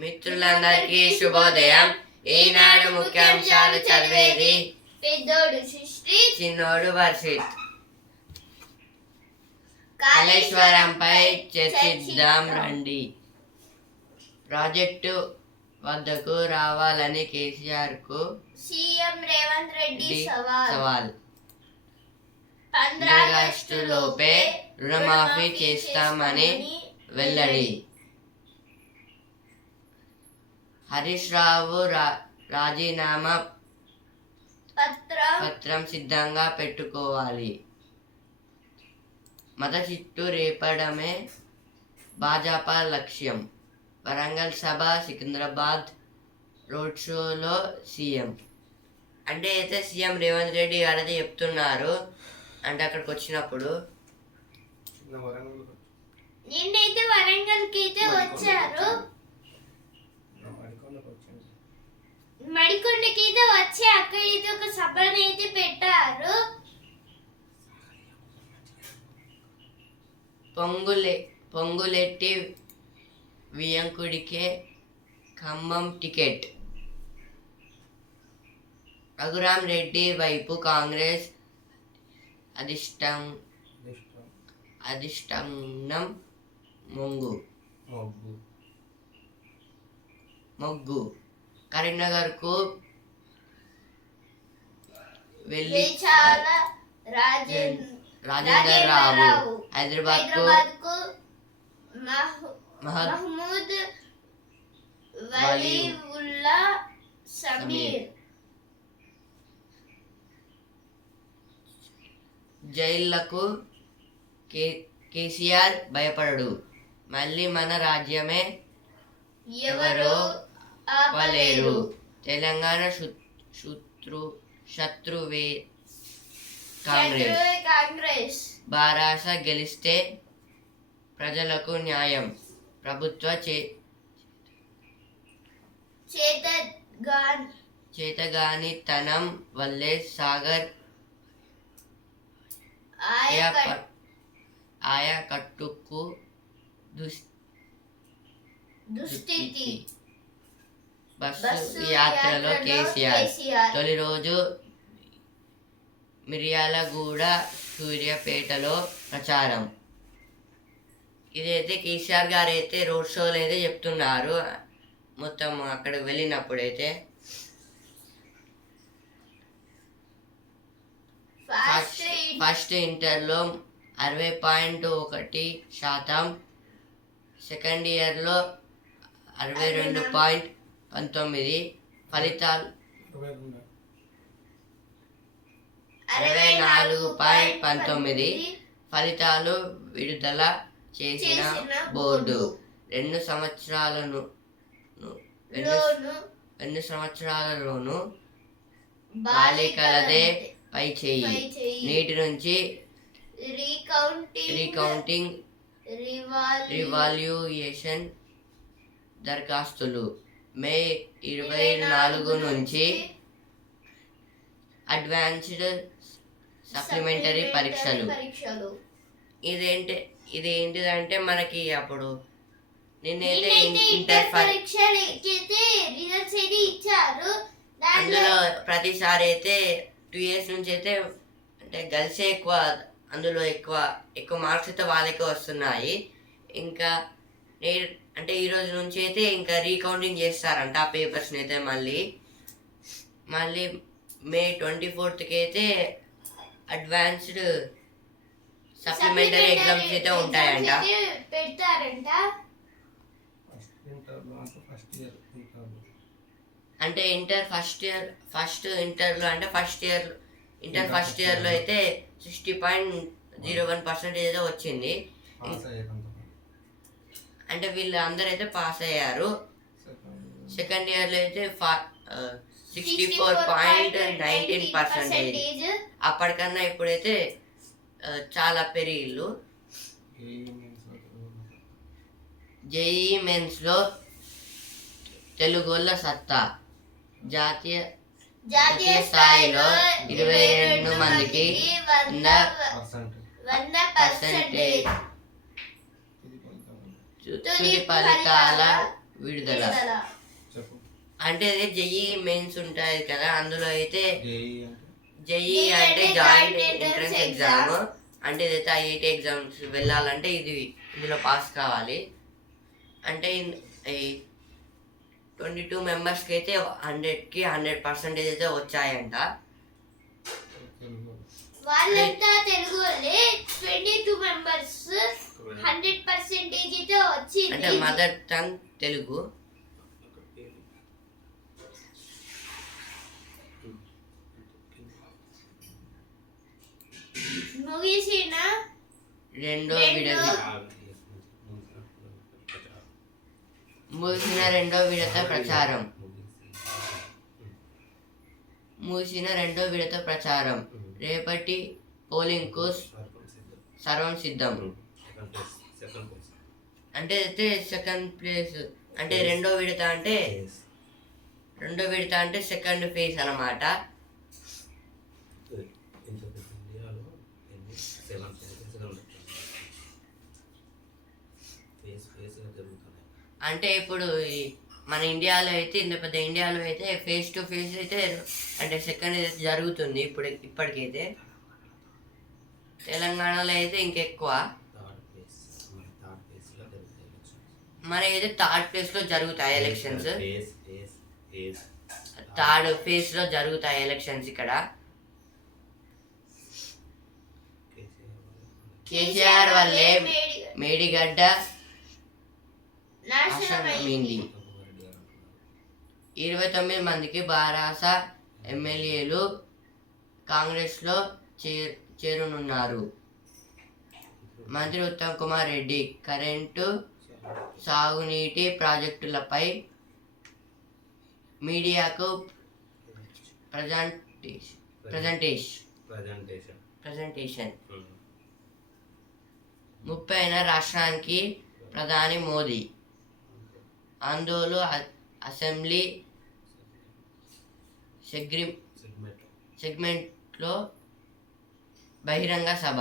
మిత్రులందరికీ శుభోదయం. ఈనాడు ముఖ్యాంశాలు చదివేది పెద్దోడు సృష్టి, చిన్నోడు వర్షిత్. కాళేశ్వరంపై చర్చిద్దాం రండి. ప్రాజెక్టు వద్దకు రావాలని కేసీఆర్ కు సీఎం రేవంత్ రెడ్డి సవాల్. 15 ఆగస్టులోపే రుణమాఫీ చేస్తామని వెల్లడి. హరీష్ రావు రాజీనామా పత్రం సిద్ధంగా పెట్టుకోవాలి. మత చిట్టు రేపడమే భాజపా లక్ష్యం. వరంగల్ సభ, సికింద్రాబాద్ రోడ్ షోలో సీఎం. అంటే అయితే సీఎం రేవంత్ రెడ్డి గారు అయితే చెప్తున్నారు. అంటే అక్కడికి వచ్చినప్పుడు నిన్నైతే వరంగల్కి అయితే వచ్చారు, మడికొండకి అయితే వచ్చి అక్కడైతే ఒక సభను అయితే పెట్టారు. పొంగులెట్టి వియంకుడికే ఖమ్మం టికెట్. రఘురాం రెడ్డి వైపు కాంగ్రెస్ అధిష్టానం మొగ్గు. కరీంనగర్ కు వెళ్ళి రాజేందర్ రావు, హైదరాబాద్ కు మహమూద్ వలీవుల్లా సమీర్. జైళ్లకు కేసీఆర్ భయపడడు. మళ్ళీ మన రాజ్యమే, ఎవరో ఆపలేరు. తెలంగాణ శత్రువే కాంగ్రెస్. బారాస గెలిస్తే ప్రజలకు న్యాయం. ప్రభుత్వ చేతగానితనం వల్లే సాగర్ ఆయకట్టుకు దుస్థితి. బస్సు యాత్రలో కేసీఆర్. తొలి రోజు మిర్యాలగూడ, సూర్యాపేటలో ప్రచారం. ఇదైతే కేసీఆర్ గారు అయితే రోడ్ షోలు అయితే చెప్తున్నారు. మొత్తం అక్కడికి వెళ్ళినప్పుడైతే ఫస్ట్ ఇంటర్లో 60.1%, సెకండ్ ఇయర్లో 62.19%, ఫలితాలు 64.19%. ఫలితాలు విడుదల చేసిన బోర్డు. 2 సంవత్సరాలలోనూ బాలికలదే పై చేయి. నేటి నుంచి రీకౌంటింగ్ రివాల్యుయేషన్ దరఖాస్తులు. మే 24 నుంచి అడ్వాన్స్డ్ సప్లిమెంటరీ పరీక్షలు. ఇదేంటిదంటే మనకి అప్పుడు నిన్నైతే ఇంటర్ అందులో ప్రతిసారి అయితే 2 years నుంచి అయితే అంటే గర్ల్సే ఎక్కువ, అందులో ఎక్కువ మార్క్స్ అయితే వాళ్ళకే వస్తున్నాయి. ఇంకా అంటే ఈరోజు నుంచి అయితే ఇంకా రీకౌంటింగ్ చేస్తారంట ఆ పేపర్స్ని అయితే మళ్ళీ మే 24th అయితే అడ్వాన్స్డ్ సప్లిమెంటరీ ఎగ్జామ్స్ అయితే ఉంటాయంట. అంటే ఇంటర్ ఫస్ట్ ఇయర్లో అయితే 60.01% ఏదో వచ్చింది. అంటే వీళ్ళు అందరూ అయితే పాస్ అయ్యారు. సెకండ్ ఇయర్లో అయితే 64.19%. అప్పటికన్నా ఇప్పుడైతే చాలా పెరిగిళ్ళు. జేఈ మెయిన్స్లో తెలుగోళ్ళ సత్తా. జాతీయ స్థాయిలో 22 మందికి 100% తుది ఫలితాల విడుదల చెప్పు. అంటే ఇది జేఈ మెయిన్స్ ఉంటాయి కదా, అందులో అయితే జేఈ అంటే జేఈ అంటే జాయింట్ ఎంట్రన్స్ ఎగ్జామ్. అంటే ఇదైతే ఐఐటి ఎగ్జామ్స్ వెళ్ళాలంటే ఇందులో పాస్ కావాలి. అంటే ఈ 22 మెంబర్స్కి అయితే 100కి 100% అయితే వచ్చాయంట. వాళ్ళంతా తెలుగు వాళ్ళే. 22 మెంబర్స్ 100% అయితే వచ్చింది. అంటే మదర్ టంగ్ తెలుగు. ముగిసిన రెండో విడత ముగిసిన రెండో విడత ప్రచారం రేపటి పోలింగ్కు సర్వం సిద్ధం. అంటే అయితే సెకండ్ ప్లేస్ అంటే రెండో విడత అంటే సెకండ్ ఫేజ్ అన్నమాట. అంటే ఇప్పుడు మన ఇండియాలో అయితే ఇంత పెద్ద ఇండియాలో అయితే ఫేస్ టు ఫేస్ అయితే అంటే సెకండ్ అయితే జరుగుతుంది ఇప్పటికైతే. తెలంగాణలో అయితే ఇంకెక్కువ. మనకైతే థర్డ్ ప్లేస్లో జరుగుతాయి ఎలక్షన్స్. థర్డ్ ఫేజ్లో జరుగుతాయి ఎలక్షన్స్ ఇక్కడ. కేసీఆర్ వల్లే మేడిగడ్డ నాశనమైంది. 29 మందికి బారాస ఎమ్మెల్యేలు కాంగ్రెస్లో చేరనున్నారు. మంత్రి ఉత్తమ్ కుమార్ రెడ్డి కరెంటు సాగునీటి ప్రాజెక్టులపై మీడియాకు ప్రజెంటేషన్. 30న రాష్ట్రానికి ప్రధాని మోదీ. ఆందోళన అసెంబ్లీ సెగ్మెంట్లో బహిరంగ సభ.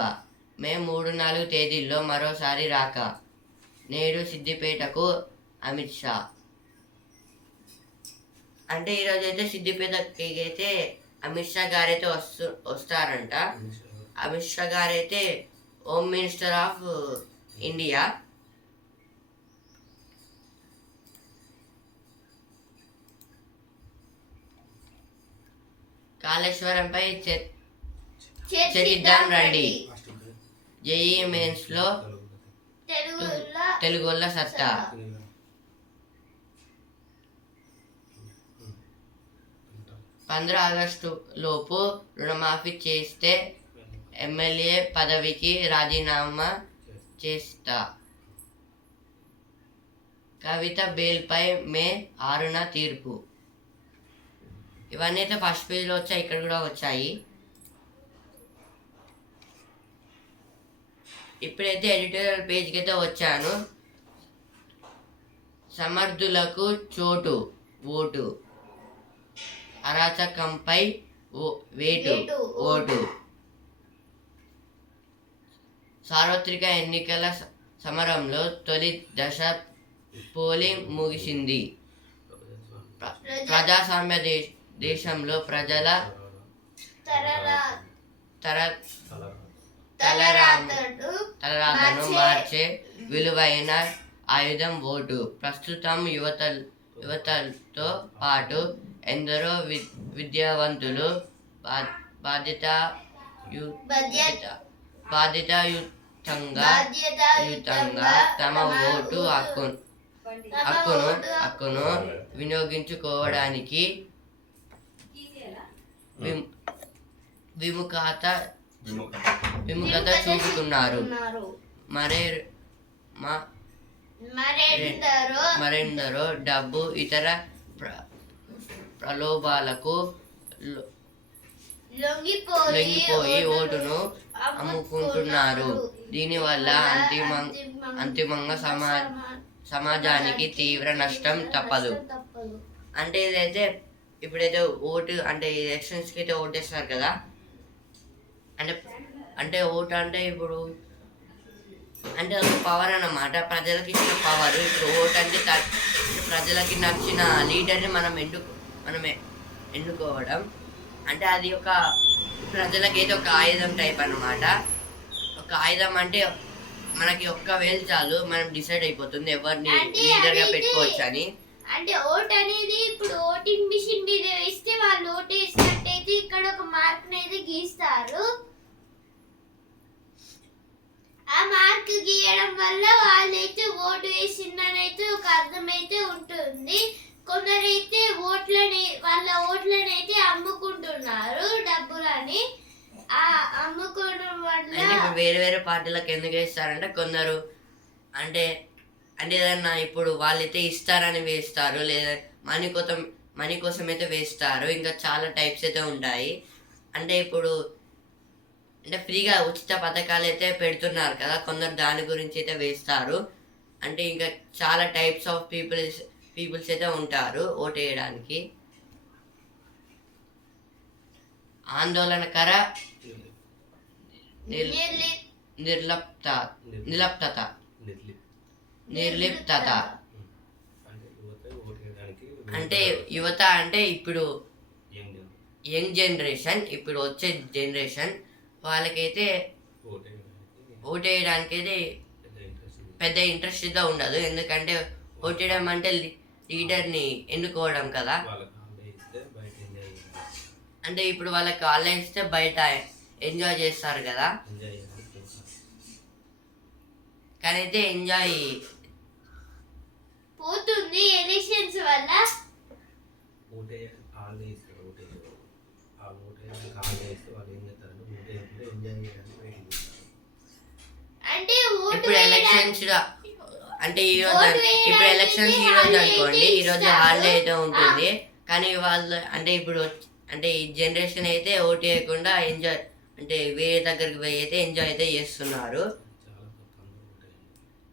మే 3-4 తేదీల్లో మరోసారి రాక. నేడు సిద్దిపేటకు అమిత్ షా. అంటే ఈరోజు అయితే సిద్దిపేటకి అయితే అమిత్ షా గారైతే వస్తారంట. అమిత్ షా గారైతే హోమ్ మినిస్టర్ ఆఫ్ ఇండియా. కాళేశ్వరంపై చర్చిద్దాం రండి. జేఈ మెయిన్స్ లో తెలుగోళ్ళ సత్తా. 15 ఆగస్టు లోపు రుణమాఫీ చేస్తే ఎమ్మెల్యే పదవికి రాజీనామా చేస్తా. కవిత బెయిల్పై మే 6న తీర్పు. ఇవన్నీ అయితే ఫస్ట్ పేజ్లో వచ్చాయి, ఇక్కడ కూడా వచ్చాయి. ఇప్పుడైతే ఎడిటోరియల్ పేజ్కి అయితే వచ్చాను. సమర్థులకు చోటు ఓటు. అరాచకంపై ఓటు. సార్వత్రిక ఎన్నికల సమరంలో తొలి దశ పోలింగ్ ముగిసింది. ప్రజాస్వామ్య దేశంలో ప్రజల తలరాతను మార్చే విలువైన ఆయుధం ఓటు. ప్రస్తుతం యువతతో పాటు ఎందరో విద్యావంతులు బాధ్యతాయుతంగా తమ ఓటు హక్కును వినియోగించుకోవడానికి విముఖత చూపుతున్నారు. మరెందరో డబ్బు ఇతర ప్రలోభాలకు లొంగిపోయి ఓటును అమ్ముకుంటున్నారు. దీనివల్ల అంతిమంగా సమాజానికి తీవ్ర నష్టం తప్పదు. అంటే ఇదైతే ఇప్పుడైతే ఓటు అంటే ఎలక్షన్స్కి అయితే ఓటేస్తారు కదా. అంటే ఓటు అంటే ఇప్పుడు అంటే ఒక పవర్ అన్నమాట, ప్రజలకు ఇచ్చిన పవర్. ఇప్పుడు ఓటు అంటే ప్రజలకి నచ్చిన లీడర్ని మనమే ఎన్నుకోవడం. అంటే అది ఒక ప్రజలకి అయితే ఒక ఆయుధం టైప్ అన్నమాట. ఒక ఆయుధం అంటే మనకి ఒక్క వేలు చాలు, మనం డిసైడ్ అయిపోతుంది ఎవరిని లీడర్గా పెట్టుకోవచ్చు అని. అంటే ఓట్ అనేది ఇప్పుడు ఓటింగ్ మిషన్ మీద వేస్తే వాళ్ళు ఓటు వేసినట్టయితే ఇక్కడ ఒక మార్క్ అనేది గీస్తారు. ఆ మార్క్ గీయడం వల్ల వాళ్ళైతే ఓటు వేసిందనైతే ఒక అర్థం అయితే ఉంటుంది. కొందరైతే వాళ్ళ ఓట్లని అయితే అమ్ముకుంటున్నారు డబ్బులని. ఆ అమ్ముకోవడం వల్ల వేరే వేరే పార్టీలకు ఎందుకు వేస్తారంటే కొందరు అంటే ఏదన్నా ఇప్పుడు వాళ్ళైతే ఇస్తారని వేస్తారు, లేదా మనీ కోసం అయితే వేస్తారు. ఇంకా చాలా టైప్స్ అయితే ఉంటాయి. అంటే ఇప్పుడు అంటే ఫ్రీగా ఉచిత పథకాలు అయితే పెడుతున్నారు కదా, కొందరు దాని గురించి అయితే వేస్తారు. అంటే ఇంకా చాలా టైప్స్ ఆఫ్ పీపుల్స్ అయితే ఉంటారు ఓటు వేయడానికి. ఆందోళనకర నిర్లిప్తత అంటే యువత అంటే ఇప్పుడు యంగ్ జనరేషన్, ఇప్పుడు వచ్చే జనరేషన్ వాళ్ళకైతే ఓటు వేయడానికి అయితే పెద్ద ఇంట్రెస్ట్ అయితే ఉండదు. ఎందుకంటే ఓటు వేయడం అంటే లీడర్ని ఎన్నుకోవడం కదా. అంటే ఇప్పుడు వాళ్ళకి ఆన్లైన్ ఇస్తే బయట ఎంజాయ్ చేస్తారు కదా, కానీ అయితే ఎంజాయ్ పోతుంది ఎలక్షన్స్ వల్ల. అంటే ఇప్పుడు ఎలక్షన్స్ అంటే ఇప్పుడు ఎలక్షన్స్ ఈ రోజు అనుకోండి, ఈ రోజు హాలిడే అయితే ఉంటుంది. కానీ వాళ్ళు అంటే ఇప్పుడు అంటే ఈ జనరేషన్ అయితే ఓటు వేయకుండా ఎంజాయ్ అంటే వేరే దగ్గరికి పోయి అయితే ఎంజాయ్ అయితే చేస్తున్నారు.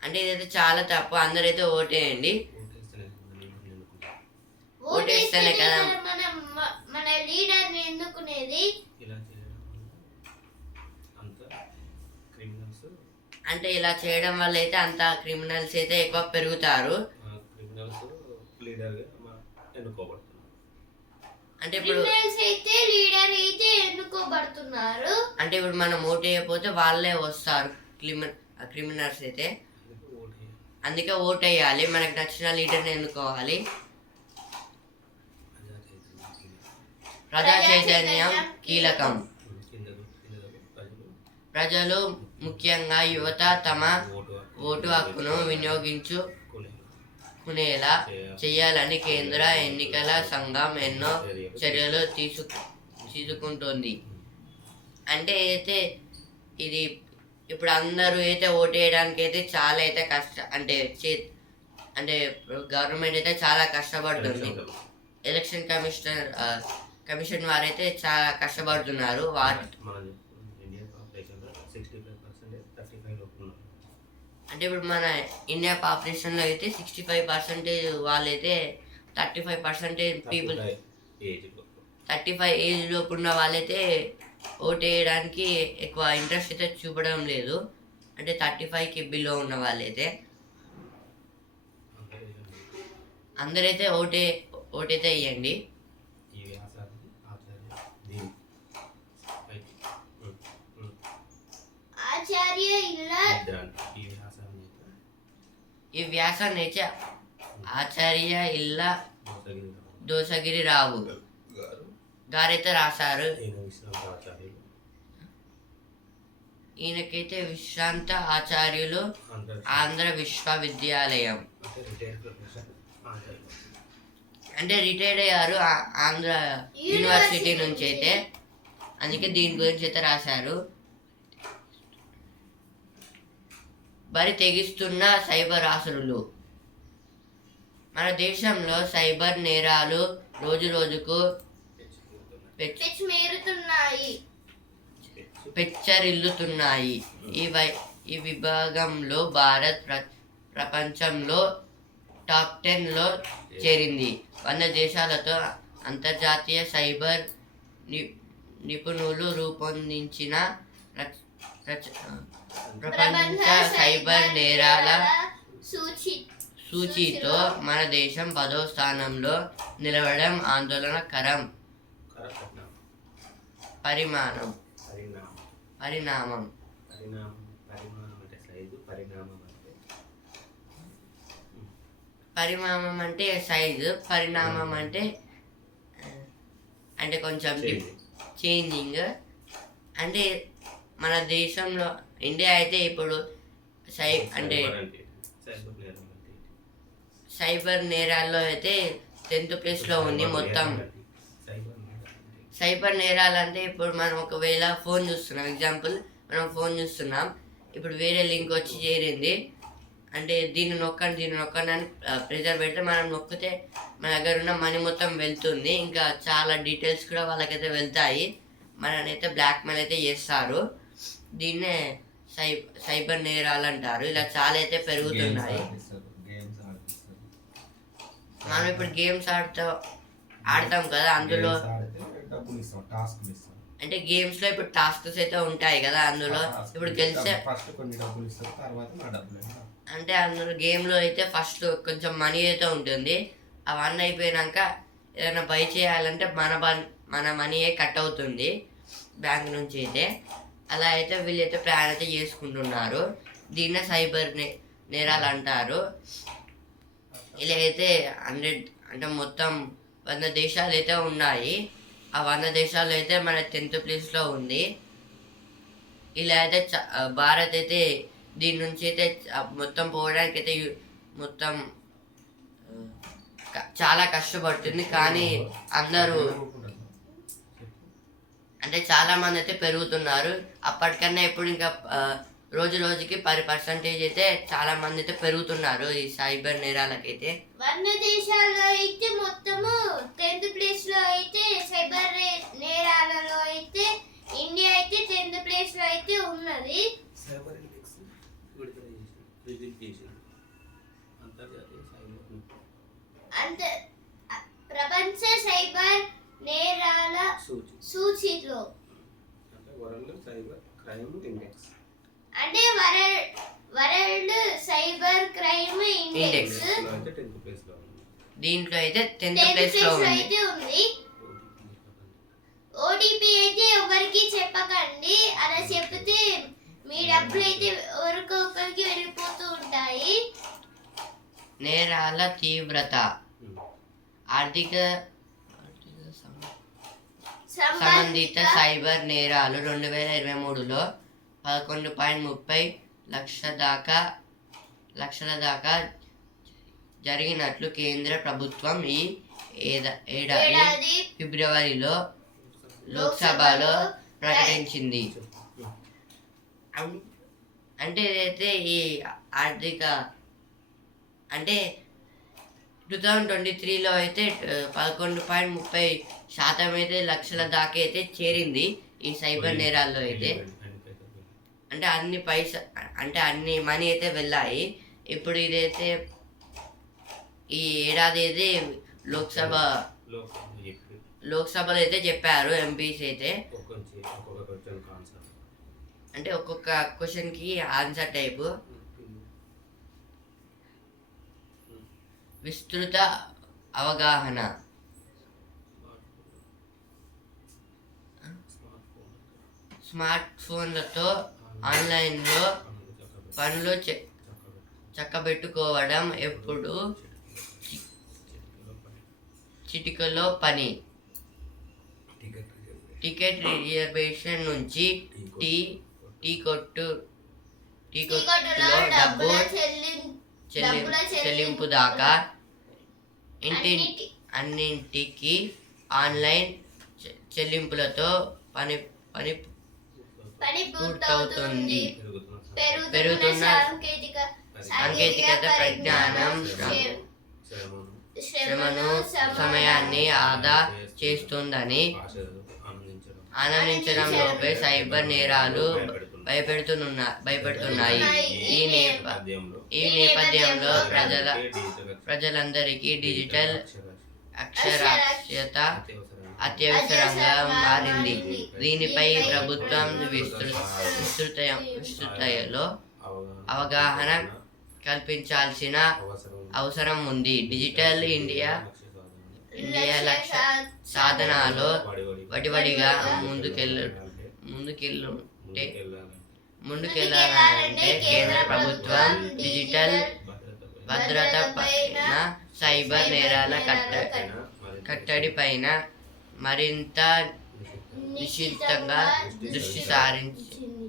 అంటే ఇదైతే చాలా తప్పు. అందరైతే ఓటేయండి, ఓటేస్తేనే కదా మన లీడర్ని ఎన్నుకునేది. అంటే ఇలా చేయడం వల్ల అయితే అంత క్రిమినల్స్ అయితే ఎక్కువ పెరుగుతారు. అంటే ఇప్పుడు ఎన్నుకోబడుతున్నారు. అంటే ఇప్పుడు మనం ఓటు వేయకపోతే వాళ్ళే వస్తారు క్రిమినల్స్ అయితే. అందుకే ఓటు వేయాలి, మనకు నచ్చిన లీడర్ని ఎన్నుకోవాలి. ప్రజా చైతన్యం కీలకం. ప్రజలు ముఖ్యంగా యువత తమ ఓటు హక్కును వినియోగించుకునేలా చేయాలని కేంద్ర ఎన్నికల సంఘం ఎన్నో చర్యలు తీసుకుంటుంది. అంటే అయితే ఇది ఇప్పుడు అందరూ అయితే ఓటు వేయడానికి అయితే చాలా అయితే అంటే గవర్నమెంట్ అయితే చాలా కష్టపడుతుంది. ఎలక్షన్ కమిషన్ వారైతే చాలా కష్టపడుతున్నారు. అంటే ఇప్పుడు మన ఇండియా పాపులేషన్లో అయితే 65% వాళ్ళైతే 35% పీపుల్ 35 ఏజ్ లోపు ఉన్న వాళ్ళైతే ఓటు వేయడానికి ఎక్కువ ఇంట్రెస్ట్ అయితే చూపడం లేదు. అంటే 35కి బిలో ఉన్న వాళ్ళైతే అందరైతే ఓటైతే వేయండి. ఈ వ్యాసాన్ని అయితే ఆచార్య ఇల్ల దోసగిరి రావు గారైతే రాశారు. ఈయనకైతే విశ్రాంత ఆచార్యులు ఆంధ్ర విశ్వవిద్యాలయం అంటే రిటైర్డ్ అయ్యారు ఆంధ్ర యూనివర్సిటీ నుంచి అయితే, అందుకే దీని గురించి అయితే రాశారు. బరి తెగిస్తున్న సైబర్ ఆసురులు. మన దేశంలో సైబర్ నేరాలు రోజు రోజుకు పెచ్చరిల్లుతున్నాయి. ఈ విభాగంలో భారత్ ప్రపంచంలో టాప్ 10లో చేరింది. 100 దేశాలతో అంతర్జాతీయ సైబర్ నిపుణులు రూపొందించిన ప్రపంచ సైబర్ నేరాల సూచి సూచీతో మన దేశం 10వ స్థానంలో నిలవడం ఆందోళనకరం పరిణామం పరిణామం అంటే సైజు, పరిణామం అంటే అంటే కొంచెం చేంజింగ్. అంటే మన దేశంలో ఇండియా అయితే ఇప్పుడు అంటే సైబర్ నేరాల్లో అయితే 10th ప్లేస్లో ఉంది మొత్తం. సైబర్ నేరాలు అంటే ఇప్పుడు మనం ఒకవేళ ఫోన్ చూస్తున్నాం, ఎగ్జాంపుల్ మనం ఫోన్ చూస్తున్నాం, ఇప్పుడు వేరే లింక్ వచ్చి చేరింది, అంటే దీన్ని నొక్కండి అని ప్రెజర్ పెడితే మనం నొక్కితే మన దగ్గర ఉన్న మనీ మొత్తం వెళ్తుంది, ఇంకా చాలా డీటెయిల్స్ కూడా వాళ్ళకైతే వెళ్తాయి, మననైతే బ్లాక్మెయిల్ అయితే చేస్తారు. దీన్నే సైబర్ నేరాలు అంటారు. ఇలా చాలా అయితే పెరుగుతున్నాయి. మనం ఇప్పుడు గేమ్స్ ఆడతాం కదా, అందులో అంటే గేమ్స్ లో ఇప్పుడు టాస్క్స్ అయితే ఉంటాయి కదా, అందులో ఇప్పుడు గెలిచే అంటే అందులో గేమ్ లో అయితే ఫస్ట్ కొంచెం మనీ అయితే ఉంటుంది. అవన్నీ అయిపోయినాక ఏదైనా బై చేయాలంటే మన మనీయే కట్ అవుతుంది బ్యాంక్ నుంచి అయితే. అలా అయితే వీళ్ళైతే ప్లాన్ అయితే చేసుకుంటున్నారు. దీన్నే సైబర్ నేరాలు అంటారు. ఇలా అయితే 100 అంటే మొత్తం 100 దేశాలు అయితే ఉన్నాయి. ఆ 100 దేశాలు అయితే మన 10th ప్లేస్లో ఉంది. ఇలా అయితే భారత్ అయితే దీని నుంచి అయితే మొత్తం పోవడానికి అయితే మొత్తం చాలా కష్టపడుతుంది. కానీ అందరూ అంటే చాలా మంది అయితే పెరుగుతున్నారు. అప్పటికన్నా ఇప్పుడు ఇంకా రోజు రోజుకి 10% అయితే చాలా మంది అయితే పెరుగుతున్నారు ఈ సైబర్ నేరాలకైతే. 100 దేశాల్లో అయితే మొత్తము 10th ప్లేస్ లో అయితే సైబర్ నేరాలలో అయితే ఇండియా అయితే 10th ప్లేస్ లో అయితే ఉన్నది. సైబర్ ఇండెక్స్ ప్రపంచ సైబర్ నేరాల సూచీలో అంటే వరల్డ్ సైబర్ క్రైమ్ ఇండెక్స్ దీంట్లో అయితే 10th ప్లేస్ లో ఉంది. ఓటీపీ అయితే ఎవరికి చెప్పకండి, అలా చెప్తే మీ డబ్బులు అయితే ఎవరికొకరికి వెళ్ళిపోతూ ఉంటాయి. నేరాల తీవ్రత ఆర్థిక సంబంధిత సైబర్ నేరాలు 2023లో 11.30 లక్షల దాకా జరిగినట్లు కేంద్ర ప్రభుత్వం ఈ ఏడాది ఫిబ్రవరిలో లోక్సభలో ప్రకటించింది. అంటే ఇదైతే ఈ ఆర్థిక అంటే 2023లో అయితే 11.30% అయితే లక్షల దాకా అయితే చేరింది ఈ సైబర్ నేరాల్లో అయితే. అంటే అన్ని మనీ అయితే వెళ్ళాయి. ఇప్పుడు ఇదైతే ఈ ఏడాది అయితే లోక్సభలో అయితే చెప్పారు ఎంపీస్ అయితే, అంటే ఒక్కొక్క క్వశ్చన్కి ఆన్సర్ టైపు విస్తృత అవగాహన. స్మార్ట్ ఫోన్లతో ఆన్లైన్లో పనులు చక్కబెట్టుకోవడం ఎప్పుడు చిటికలో పని. టికెట్ రిజర్వేషన్ నుంచి టీ కొట్టులో డబ్బు చెల్లింపు దాకా అన్నింటికి ఆన్లైన్ చెల్లింపులతో పని పూర్తవుతుంది. పెరుగుతున్న సాంకేతికత పరిజ్ఞానం శ్రమను సమయాన్ని ఆదా చేస్తుందని ఆనందించడంలోపై సైబర్ నేరాలు భయపెడుతున్నాయి. ఈ నేపథ్యంలో ప్రజలందరికీ డిజిటల్ అక్షరాస్యత అత్యవసరంగా మారింది. దీనిపై ప్రభుత్వం విస్తృతలో అవగాహన కల్పించాల్సిన అవసరం ఉంది. డిజిటల్ ఇండియా లక్ష్య సాధనలో వడివడిగా ముందుకెళ్లాలంటే కేంద్ర ప్రభుత్వం డిజిటల్ భద్రత పైన, సైబర్ నేరాల కట్టడి పైన మరింత నిశ్చితంగా దృష్టి సారించింది.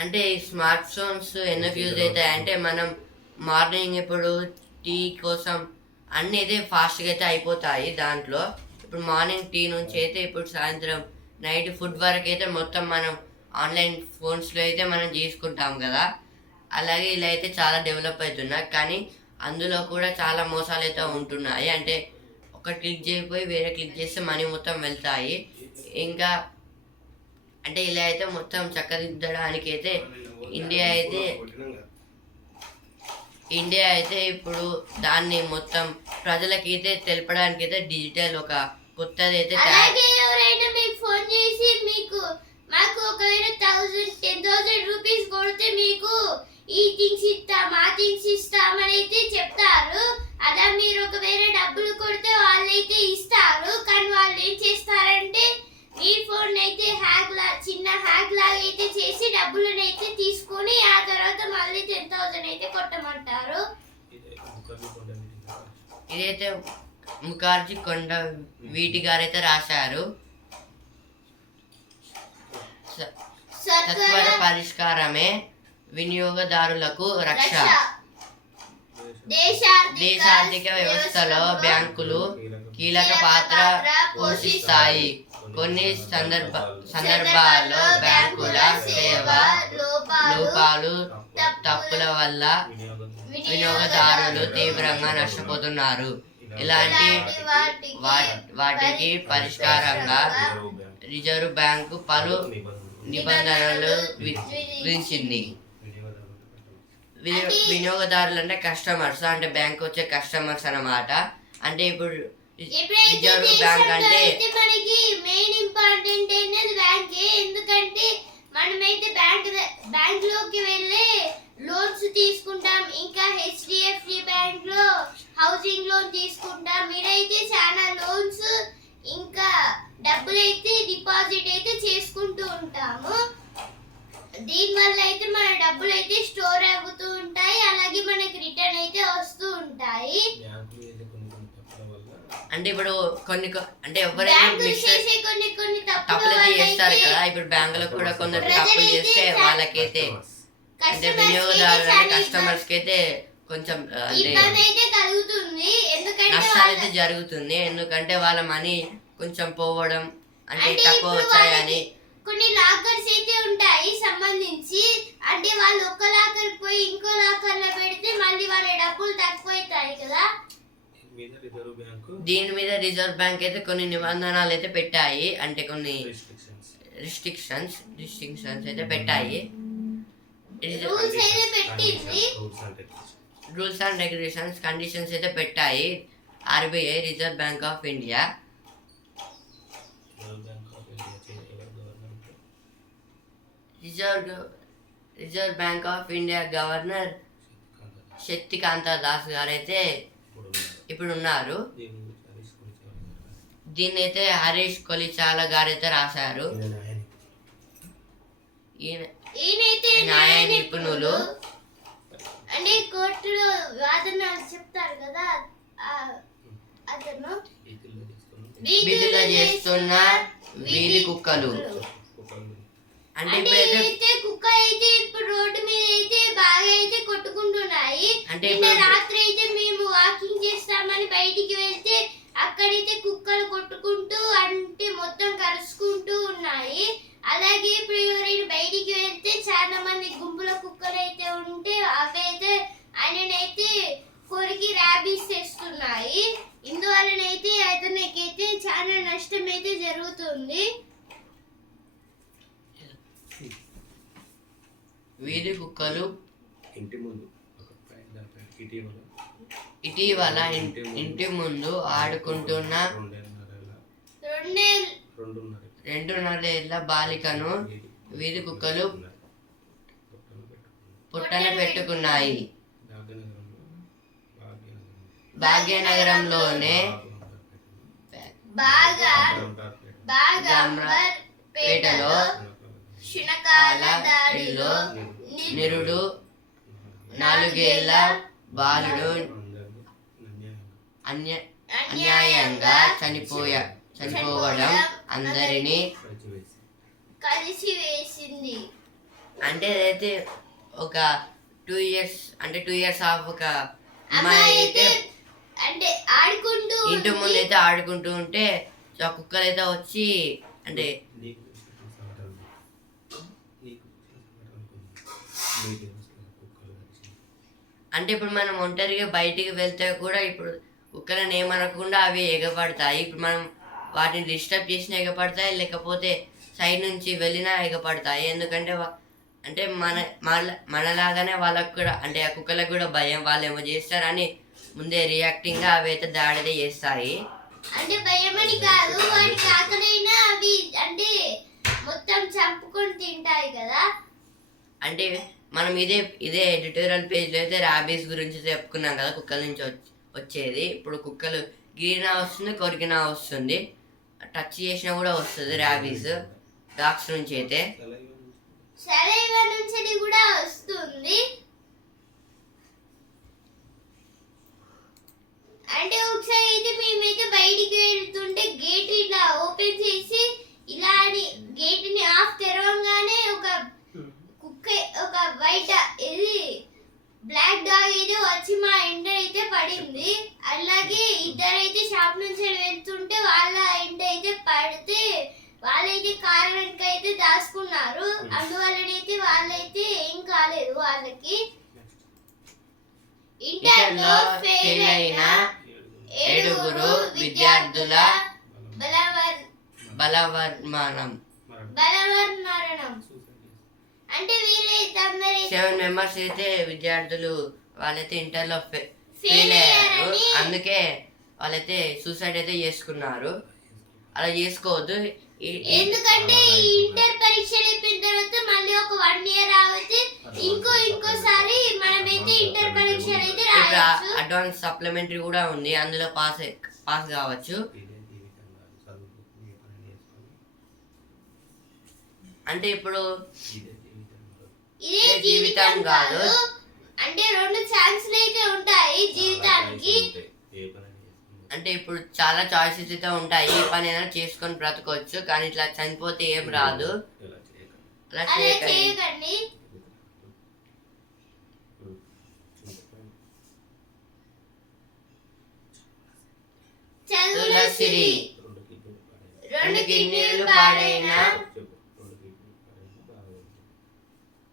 అంటే ఈ స్మార్ట్ ఫోన్స్ ఎందుకు యూజ్ అవుతాయి అంటే మనం మార్నింగ్ ఇప్పుడు టీ కోసం అన్నీ అయితే ఫాస్ట్గా అయితే అయిపోతాయి. దాంట్లో ఇప్పుడు మార్నింగ్ టీ నుంచి అయితే ఇప్పుడు సాయంత్రం నైట్ ఫుడ్ వరకు అయితే మొత్తం మనం ఆన్లైన్ ఫోన్స్లో అయితే మనం చేసుకుంటాం కదా. అలాగే ఇలా అయితే చాలా డెవలప్ అవుతున్నాయి, కానీ అందులో కూడా చాలా మోసాలు అయితే ఉంటున్నాయి. అంటే ఒక క్లిక్ చేయకపోయి వేరే క్లిక్ చేస్తే మనీ మొత్తం వెళ్తాయి. ఇంకా అంటే ఇలా అయితే మొత్తం చక్కదిద్దడానికి అయితే ఇండియా అయితే ఇప్పుడు దాన్ని మొత్తం ప్రజలకి అయితే తెలపడానికి అయితే డిజిటల్ ఒక కొత్తది అయితే ఎవరైనా మీకు ఫోన్ చేసి మాకు ఒకవేళ 10,000 రూపీస్ కొడితే మీకు ఈ థింగ్స్ ఇస్తాం ఆ థింగ్స్ ఇస్తామని అయితే చెప్తారు. అలా మీరు ఒకవేళ డబ్బులు కొడితే వాళ్ళైతే ఇస్తారు, కానీ వాళ్ళు ఏం చేస్తారంటే మీ ఫోన్ అయితే చిన్న హ్యాక్ లాగా అయితే చేసి డబ్బులను అయితే తీసుకొని ఆ తర్వాత మళ్ళీ 10,000 అయితే కొట్టమంటారు. ఇదైతే ముఖర్జీ కొండ వీటి గారైతే రాశారు. సత్వర పరిష్కారమే వినియోగదారులకు రక్ష. దేశార్థిక వ్యవస్థలో బ్యాంకులు కీలక పాత్ర పోషిస్తాయి. కొన్ని సందర్భాల్లో బ్యాంకుల సేవా లోపాలు, తప్పుల వల్ల వినియోగదారులు తీవ్రంగా నష్టపోతున్నారు. ఇలాంటి వాటికి పరిష్కారంగా రిజర్వ్ బ్యాంకు పలు నిబంధనలు విధించింది. వినియోగదారులు అంటే కస్టమర్స్, అంటే బ్యాంక్ వచ్చే కస్టమర్స్ అన్నమాట. అంటే ఇప్పుడు రిజర్వ్ బ్యాంక్ అంటే మనకి మెయిన్ ఇంపార్టెంట్ అనేది బ్యాంకే. ఎందుకంటే మనమైతే బ్యాంక్ లోకి వెళ్ళి లోన్స్ తీసుకుంటాం, ఇంకా HDFC బ్యాంక్ లో హౌసింగ్ లోన్ తీసుకుంటాం. మీరైతే చాలా లోన్స్ ఇంకా డబ్బులు అయితే డిపాజిట్ అయితే చేసుకుంటూ ఉంటాము. దీనివల్ల అయితే మన డబ్బులు అయితే స్టోర్ అవుతూ ఉంటాయి, అలాగే మనకి రిటర్న్ అయితే వస్తూ ఉంటాయి. అంటే ఇప్పుడు అంటే ఎవరైనా తప్పులు చేస్తారు కదా, ఇప్పుడు బ్యాంకులో కూడా కొందరు తప్పులు చేస్తే వాళ్ళకైతే అంటే వినియోగదారులు అంటే కస్టమర్స్ కి అయితే కొంచెం అంటే నష్టాలు అయితే జరుగుతుంది. ఎందుకంటే వాళ్ళ మనీ కొంచెం పోవడం అంటే తక్కువ వచ్చాయని. కొన్ని లాకర్స్ అయితే ఉంటాయి సంబంధించి, అంటే వాళ్ళు ఒక్క లాకర్ పోయి ఇంకో లాకర్ లో పెడితే మళ్ళీ వాళ్ళ డబ్బులు తక్కువ అవుతాయి కదా. దీని మీద రిజర్వ్ బ్యాంక్ అయితే కొన్ని నిబంధనలు అయితే పెట్టాయి, అంటే కొన్ని రిస్ట్రిక్షన్స్ అయితే పెట్టాయి. రూల్స్ అండ్ రెగ్యులేషన్స్ కండిషన్స్ అయితే పెట్టాయి RBI, reserve bank of India. Reserve bank of India governor Shaktikanta Das గారు అయితే ఇప్పుడు ఉన్నారు. దీన్ని అయితే హరీష్ కొలిచాల గారు అయితే రాశారు. న్యాయ నిపుణులు అంటే కోర్టులో వాదన చెప్తారు కదా, అతను విధులు చేస్తున్న వీధి కుక్కలు. అంటే ఇప్పుడైతే కుక్క అయితే ఇప్పుడు రోడ్డు మీద అయితే బాగా అయితే కొట్టుకుంటున్నాయి. అంటే రాత్రి అయితే మేము వాకింగ్ చేస్తామని బయటికి వెళ్తే అక్కడైతే కుక్కలు కొట్టుకుంటూ అంటే మొత్తం కరుచుకుంటూ ఉన్నాయి. అలాగే ఇప్పుడు ఎవరైనా బయటికి వెళ్తే చాలా మంది గుంపుల కుక్కలు అయితే ఉంటే అవైతే ఆయననైతే కొరికి ర్యాబీస్ తెస్తున్నాయి. ఇందువలనైతే అతనికైతే చాలా నష్టం అయితే జరుగుతుంది. వీధి కుక్కలు ఇంటి ముందు ఇటీవల ఇటీవల ఇంటి ముందు ఆడుకుంటున్న 2.5 ఏళ్ల బాలికను వీధి కుక్కలు పుట్టన పెట్టుకున్నాయి. భాగ్యనగరంలోనే పేటలో శునకాల దాడిలో నిరుడు 4 ఏళ్ల బాలుడు అన్యాయంగా చనిపోవడం అందరినీ కలిసివేసింది. అంటే అయితే ఒక 2 ఇయర్స్ ఆఫ్ ఒక అమ్మాయి అయితే అంటే ఆడుకుంటూ ఇంటి ముందు అయితే ఆడుకుంటూ ఉంటే ఆ కుక్కలు అయితే వచ్చి అంటే ఇప్పుడు మనం ఒంటరిగా బయటికి వెళ్తే కూడా ఇప్పుడు కుక్కలను ఏమనకుండా అవి ఎగపడతాయి. ఇప్పుడు మనం వాటిని డిస్టర్బ్ చేసినా ఎగపడతాయి, లేకపోతే సైడ్ నుంచి వెళ్ళినా ఎగపడతాయి. ఎందుకంటే అంటే మనలాగానే వాళ్ళకు కూడా అంటే ఆ కుక్కలకు కూడా భయం, వాళ్ళు ఏమో చేస్తారని ముందే రియాక్టింగ్ గా అవి అయితే దాడి చేస్తాయి. అంటే భయమని కాదు, వాటికి ఆకలైనా అవి అంటే మొత్తం చంపుకొని తింటాయి కదా. అంటే మనం ఇదే ఎడిటోరియల్ పేజ్ లో అయితే ర్యాబీస్ గురించి చెప్పుకున్నాం కదా, కుక్కల నుంచి వచ్చేది. ఇప్పుడు కుక్కలు గీరినా వస్తుంది, కొరికినా వస్తుంది, టచ్ చేసినా కూడా వస్తుంది ర్యాబీస్. డాగ్స్ నుంచి అయితే సలైవా నుంచి కూడా వస్తుంది. అంటే ఒకసారి అయితే మేమైతే బయటికి వెళ్తుంటే గేట్ ఇలా ఓపెన్ చేసి ఇలా అని గేట్ ని ఆఫ్ తెరవంగానే ఒక కుక్క, ఒక వైట్ ఇది బ్లాక్ డాగ్ అయితే వచ్చి మా ఇంటి అయితే పడింది. అలాగే ఇద్దరైతే షాప్ నుంచి వెళ్తుంటే వాళ్ళ ఇంటి అయితే పడితే వాళ్ళైతే కారు వెనక అయితే దాచుకున్నారు. అందువల్లనైతే వాళ్ళైతే ఏం కాలేదు వాళ్ళకి. ఇంటర్లో ఫెయిల్ అయిన 7 విద్యార్థుల బలవన్మరణం. అంటే వీళ్ళైతే 7 మెంబర్స్ అయితే విద్యార్థులు వాళ్ళైతే ఇంటర్లో ఫెయిల్ అయ్యారు. అందుకే వాళ్ళైతే సూసైడ్ అయితే చేసుకున్నారు. అలా చేసుకోవద్దు, ఎందుకంటే ఇంటర్ పరీక్షలు అయిపోయిన తర్వాత మళ్ళీ ఒక 1 ఇయర్ రావచ్చు, ఇంకోసారి మనమైతే ఇంటర్ పరీక్షలు అయితే రాయొచ్చు. అడ్వాన్స్ సప్లిమెంటరీ కూడా ఉంది, అందులో పాస్ కావచ్చు. అంటే ఇప్పుడు ఇదే జీవితం కాదు, అంటే 2 ఛాన్సులు అయితే ఉంటాయి జీవితానికి. అంటే ఇప్పుడు చాలా చాయిసెస్ అయితే ఉంటాయి, ఏ పని అయినా చేసుకొని బ్రతకొచ్చు. కానీ ఇట్లా చనిపోతే ఏం రాదు, అలా చేయకండి. చదువులసిరి 2 కిడ్నీలు పాడైన,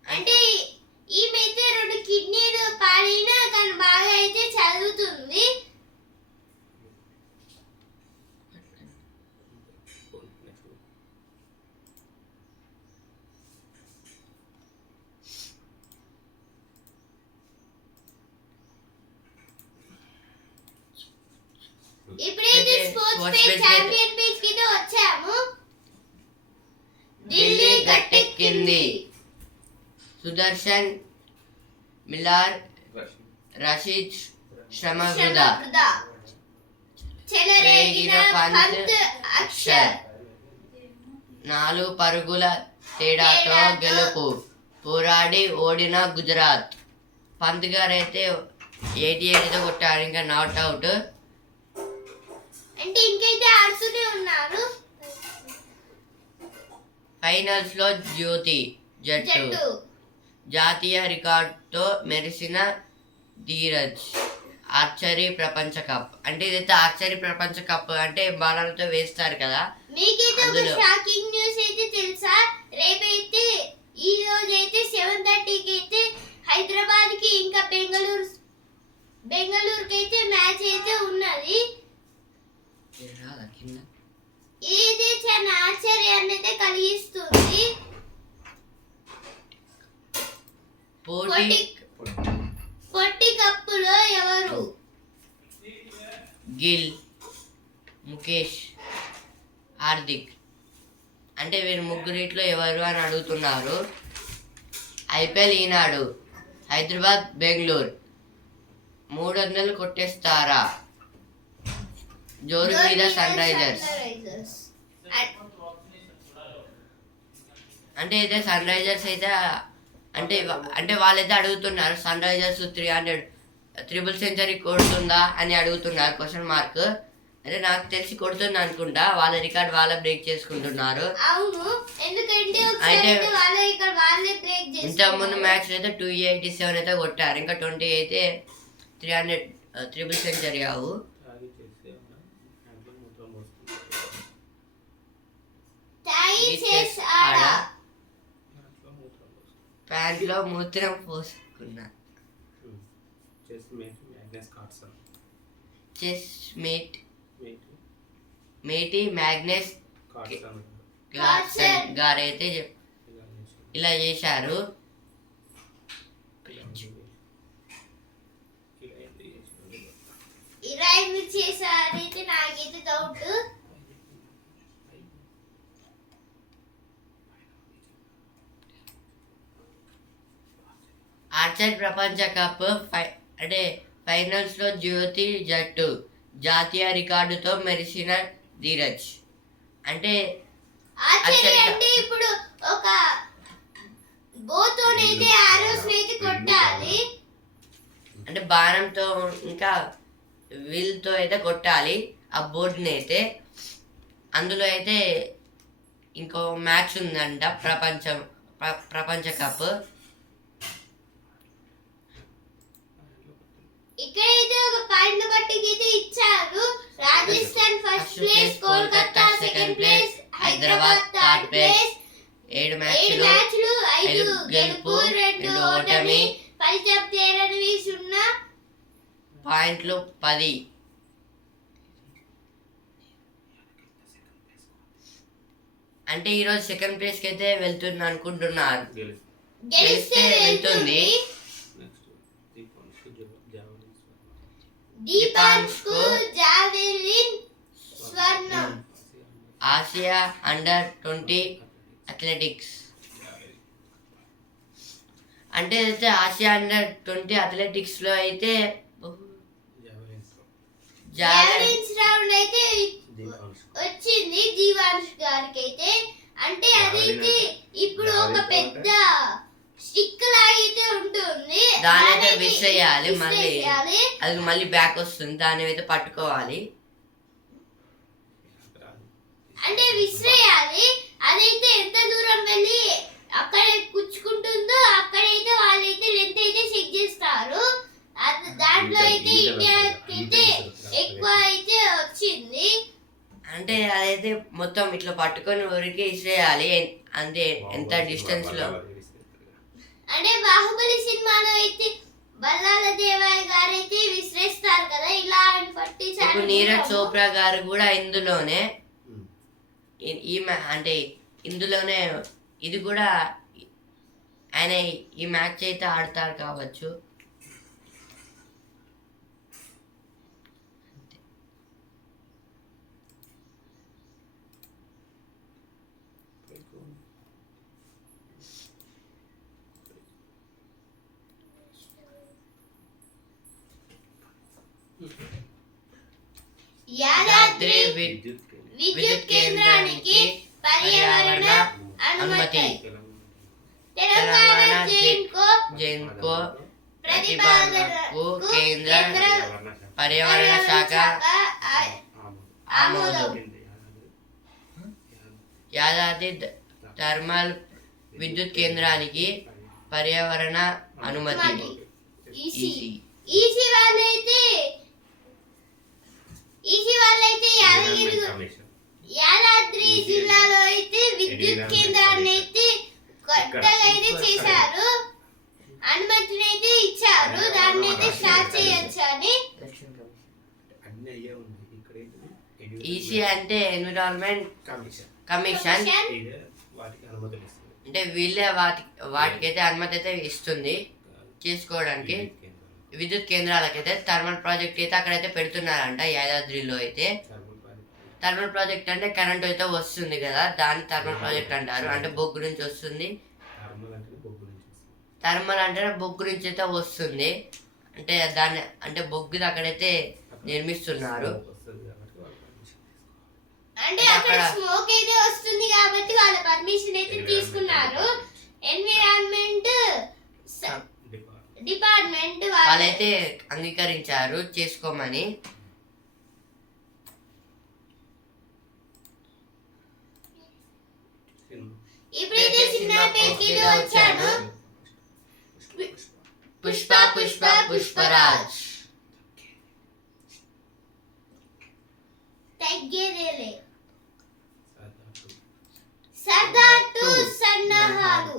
అంటే ఈమెయితే 2 కిడ్నీలు పాడైనా కానీ బాగా అయితే చదువుతుంది. ఇప్పుడైతే స్పోర్ట్స్ పేజ్ ఛాంపియన్ పేజ్ కి వచ్చాము. ఢిల్లీ గట్టెక్కింది. సుదర్శన్, మిలార్, రషీద్ శ్రమ వృధా, చెలరేగిన పంత్ అక్షర్. 4 పరుగుల తేడాతో గెలుపు, పోరాడి ఓడిన గుజరాత్. పంత్ గారు అయితే 88 కొట్టారు, ఇంకా నాట్ అవుట్. అంటే ఇంకైతే ఆడుతూనే ఉన్నారు. ఫైనల్స్ లో జ్యోతి జట్టు జాతీయ రికార్డుతో మెరిసిన ధీరజ్. ఆర్చరీ ప్రపంచ కప్, అంటే ఇదైతే ఆర్చరీ ప్రపంచ కప్ అంటే బాణాలతో వేస్తారు కదా. మీకైతే ఒక షాకింగ్ న్యూస్ అయితే తెలుసా? రేపైతే ఈ రోజు అయితే 7:30కి అయితే హైదరాబాద్ కి ఇంకా బెంగళూరుకి అయితే మ్యాచ్ అయితే ఉన్నది. ఇది చాలా ఆశ్చర్యాన్ని అయితే కలిగిస్తుంది. పొట్టి కప్పులో ఎవరు? గిల్, ముఖేష్, హార్దిక్. అంటే వీరు ముగ్గురిట్లో ఎవరు అని అడుగుతున్నారు. ఐపీఎల్ ఈనాడు, హైదరాబాద్ బెంగళూరు 300 కొట్టేస్తారా? జోరు మీద సన్ రైజర్స్. అంటే అయితే సన్ రైజర్స్ అయితే అంటే వాళ్ళైతే అడుగుతున్నారు సన్ రైజర్స్ 300 ట్రిపుల్ సెంచరీ కొడుతుందా అని అడుగుతున్నారు క్వశ్చన్ మార్క్. అంటే నాకు తెలిసి కొడుతుంది అనుకుంటా. వాళ్ళ రికార్డ్ వాళ్ళే బ్రేక్ చేసుకుంటున్నారు. అయితే ఇంతకుముందు మ్యాచ్ అయితే 287 అయితే కొట్టారు. ఇంకా 20 అయితే 300 ట్రిపుల్ సెంచరీ అవు. ప్యాంట్లో మూత్రం పోసుకున్నా. చెస్ మేటి మ్యాగ్నస్ కార్ల్సన్ గారైతే ఇలా చేశారు. నాకైతే డౌట్. ఆర్చర్ ప్రపంచ కప్ అంటే ఫైనల్స్ లో జ్యోతి జట్టు జాతీయ రికార్డుతో మెరిసిన ధీరజ్. అంటే ఇప్పుడు ఒక బోతోనైతే ఆరోస్ అయితే కొట్టాలి. అంటే బాణంతో ఇంకా వీల్తో అయితే కొట్టాలి ఆ బోర్డుని అయితే. అందులో అయితే ఇంకో మ్యాచ్ ఉందంట ప్రపంచ కప్. ఇక్కడైతే ఒక పాయింట్ బట్టికి అయితే ఇచ్చారు. Rajasthan first place, Kolkata second place, Hyderabad third place. 7 మ్యాచ్లు 5 గెలుపు 2 ఓటమి, ఫలితం 0 పాయింట్లు 10. అంటే ఈరోజు సెకండ్ ప్లేస్ కి అయితే వెళ్తుంది అనుకుంటున్నారు. గెలిస్తే వెళ్తుంది. దీపాన్స్కు జావెలిన్ స్వర్ణం. Asia under 20 athletics. అంటే అయితే ఆసియా అండర్ 20 అథ్లెటిక్స్ లో అయితే జావెలిన్స్ రౌండ్ అయితే వచ్చింది దీవాన్ష్ గారికి అయితే. అంటే అదైతే ఇప్పుడు ఒక పెద్ద స్టిక్ లాగైతే ఉంటుంది. దాని అయితే విష్ చేయాలి. మళ్ళీ అది మళ్ళీ బ్యాక్ వస్తుంది. దాన్ని అయితే పట్టుకోవాలి. అంటే విసిరేయాలి. అదైతే ఎంత దూరం వెళ్ళి అక్కడ కుచ్చుకుంటుందో అక్కడైతే వాళ్ళైతే లెంత్ అయితే చెక్ చేస్తారు. దాంట్లో అయితే ఇండియాకి అయితే ఎక్కువ అయితే వచ్చింది. అంటే అదైతే మొత్తం ఇట్లా పట్టుకొని ఊరికి ఇసేయాలి. అంతే ఎంత డిస్టెన్స్ లో. అంటే బాహుబలి సినిమాలో అయితే బల్లాల దేవయ్య గారు అయితే విసిరేస్తారు కదా ఇలా అని పట్టి. నీరజ్ చోప్రా గారు కూడా ఇందులోనే అంటే ఇందులోనే ఇది కూడా ఆయన ఈ మ్యాచ్ అయితే ఆడతారు కావచ్చు. యాదాద్రి విద్యుత్ కేంద్రానికి పర్యావరణ అనుమతి. తెలంగాణ జెన్కో ప్రతిపాదనకు కేంద్ర పర్యావరణ శాఖ ఆమోదం. యాదాద్రి థర్మల్ విద్యుత్ కేంద్రానికి పర్యావరణ అనుమతి. ఈసీ వాళ్ళైతే యాదాద్రి జిల్లాలో అయితే విద్యుత్ కేంద్రాన్ని అయితే కొత్తగా అయితే చేశారు. అనుమతిని అయితే ఇచ్చారు. దాన్ని అయితే స్టార్ట్ చేయొచ్చు అని. ఈసీ అంటే ఎన్విరాన్మెంట్ కమిషన్. అంటే వీళ్ళే వాటికైతే అనుమతి అయితే ఇస్తుంది చేసుకోవడానికి. విద్యుత్ కేంద్రాలకైతే థర్మల్ ప్రాజెక్ట్ అయితే అక్కడైతే పెడుతున్నారంట యాదాద్రిలో అయితే. థర్మల్ ప్రాజెక్ట్ అంటే కరెంట్ అయితే వస్తుంది కదా, దాన్ని థర్మల్ ప్రాజెక్ట్ అంటారు. అంటే బొగ్గు నుంచి వస్తుంది. థర్మల్ అంటే బొగ్గు నుంచి అయితే వస్తుంది, అంటే దాన్ని అంటే బొగ్గుది అక్కడైతే నిర్మిస్తున్నారు. అంటే అక్కడ స్మోక్ అయితే వస్తుంది కాబట్టి వాళ్ళ పర్మిషన్ అయితే తీసుకున్నారు. ఎన్విరాన్మెంట్ డిపార్ట్మెంట్ వాళ్ళైతే అంగీకరించారు చేసుకోమని. ఇప్పుడైతే సినిమా పేరుకి వచ్చాను. పుష్ప పుష్ప పుష్పరాజ్. తగ్గేదేలే. సర్దార్ 2 సన్నాహాలు.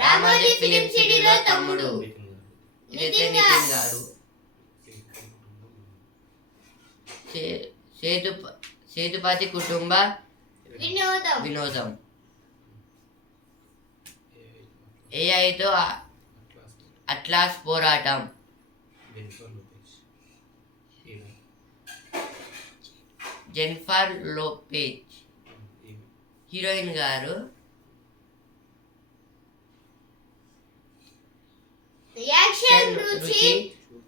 రామోజీ ఫిలిం సిటీలో తమ్ముడు. ఇదైతే నితిన్ గారు. సేతుపతి కుటుంబ వినోదం. ఏఐతో అట్లాస్ పోరాటం. జెన్నిఫర్ లోపెజ్ హీరోయిన్ గారు. యాక్షన్ రుచి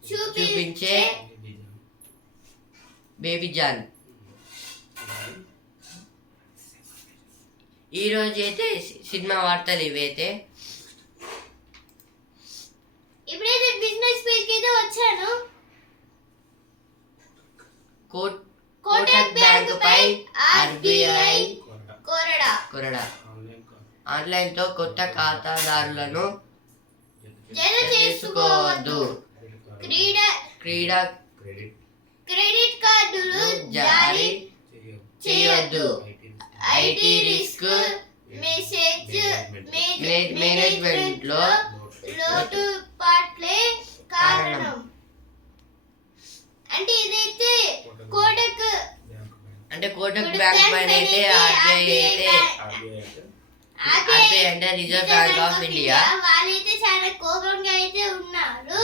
చూపించే బేబీ జాన్. ఈ రోజు అయితే సినిమా వార్తలు ఇవైతే. ఇప్పుడైతే బిజినెస్ పేజ్ కి అయితే వచ్చాను. కోటక్ బ్యాంక్ పై ఆర్బీఐ కొరడా. ఆన్లైన్ తో కొత్త ఖాతాదారులను జత చేసుకోవద్దు. క్రెడిట్ కార్డులు జారీ చేయొద్దు. ఐటీ రిస్క్ మేనేజ్మెంట్ లో లోటుపాట్లే కారణం. అంటే ఇదైతే కోటక్ బ్యాంక్ పైన అయితే ఆర్బీఐ అంటే రిజర్వ్ బ్యాంక్ ఆఫ్ ఇండియా వాళ్ళైతే చాలా కోపంగా అయితే ఉన్నారు.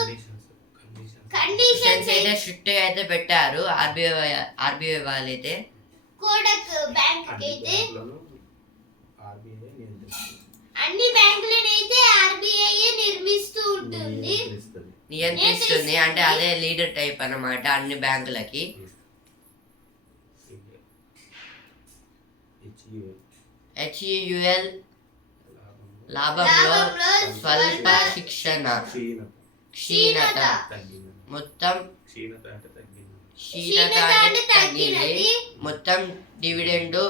కండిషన్స్ అయితే స్ట్రిక్ట్ గా అయితే పెట్టారు ఆర్బీఐ వాళ్ళైతే. కోటక్ బ్యాంక్ అయితే అన్ని బ్యాంకులను అయితే ఆర్బీఐ నియంత్రిస్తుంది. అంటే అదే లీడర్ టైప్ అన్నమాట అన్ని బ్యాంకులకి. హెచ్యుఎల్ లాభంలో స్వల్ప క్షీణత. మొత్తం క్షీణత అంటే తగ్గింది. మొత్తం డివిడెండ్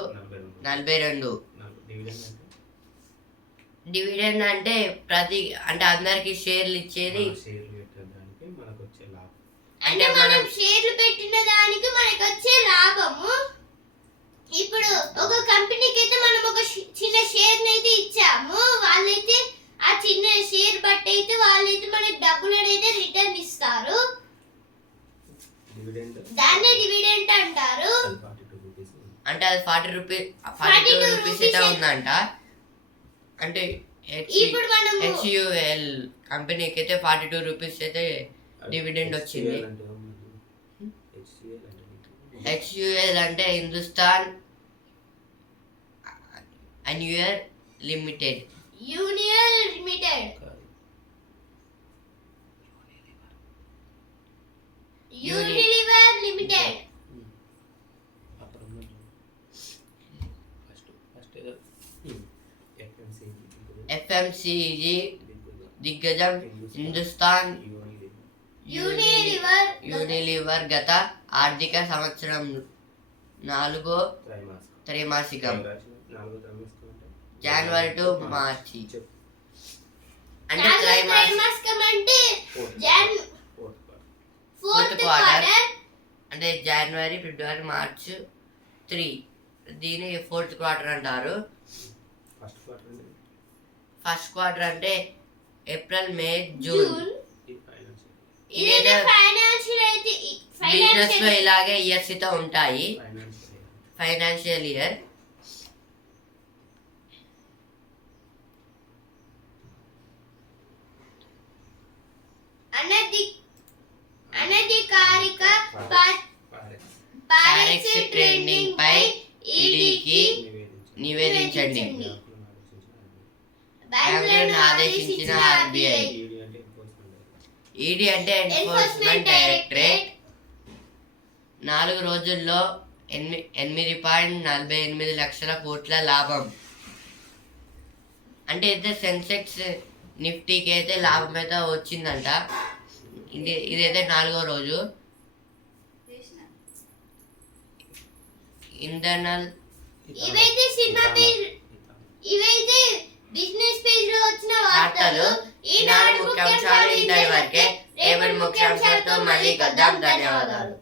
42. డివిడెండ్ అంటే అంటే అందరికి షేర్లు ఇచ్చేది. అంటే మనం షేర్లు పెట్టిన దానికి మనకు వచ్చే లాభము. ఇప్పుడు ఒక కంపెనీకి అయితే మనం ఒక చిన్న షేర్ అయితే ఇచ్చాము, వాళ్ళైతే ఆ చిన్న షేర్ బట్టి అయితే వాళ్ళైతే మనకి డబ్బులను అయితే రిటర్న్ ఇస్తారు. దాన్నే డివిడెండ్ అంటారు. అంటే అది 42 రూపీస్ అయితే ఉందంట. అంటే ఇప్పుడు మనం హెచ్యుఎల్ కంపెనీకి అయితే 42 రూపీస్ అయితే డివిడెండ్ వచ్చింది. హెచ్యుఎల్ అంటే హిందుస్థాన్ యూనిలివర్ లిమిటెడ్. ఎఫ్ఎంసీజీ దిగ్గజం హిందుస్థాన్ యూనిలివర్ గత ఆర్థిక సంవత్సరం 4వ త్రైమాసికం జనవరి టు మార్చి. అంటే త్రైమాసికం అంటే ఫోర్త్ క్వార్టర్. అంటే జనవరి, ఫిబ్రవరి, మార్చ్ 3. దీని ఫోర్త్ క్వార్టర్ అంటారు. ఫస్ట్ క్వార్టర్ అంటే ఏప్రిల్, మే, జూన్. బిజినెస్ లో ఇలాగే ఇయర్స్ అయితే ఉంటాయి. Financial year. అన్న ట్రెండింగ్ పై ఈడీకి నివేదించండి. బ్యాంకులను ఆదేశించిన ఆర్బీఐ. ఈడీ అంటే ఎన్ఫోర్స్మెంట్ డైరెక్టరేట్ 4 రోజుల్లో 8.48 లక్షల కోట్ల లాభం. అంటే అయితే సెన్సెక్స్ నిఫ్టీకి అయితే లాభం అయితే వచ్చిందంట. ఇదైతే 4వ రోజు. ఇంటర్నల్ ఇవైతే సినిమా పేజ్, ఇవైతే బిజినెస్ పేజ్ లో వచ్చిన వార్తలు. ఈనాడు ముఖ్యాంశాలు ఇంతవరకే. రేపటి ముఖ్యాంశాలతో మళ్ళీ కలుద్దాం. ధన్యవాదాలు.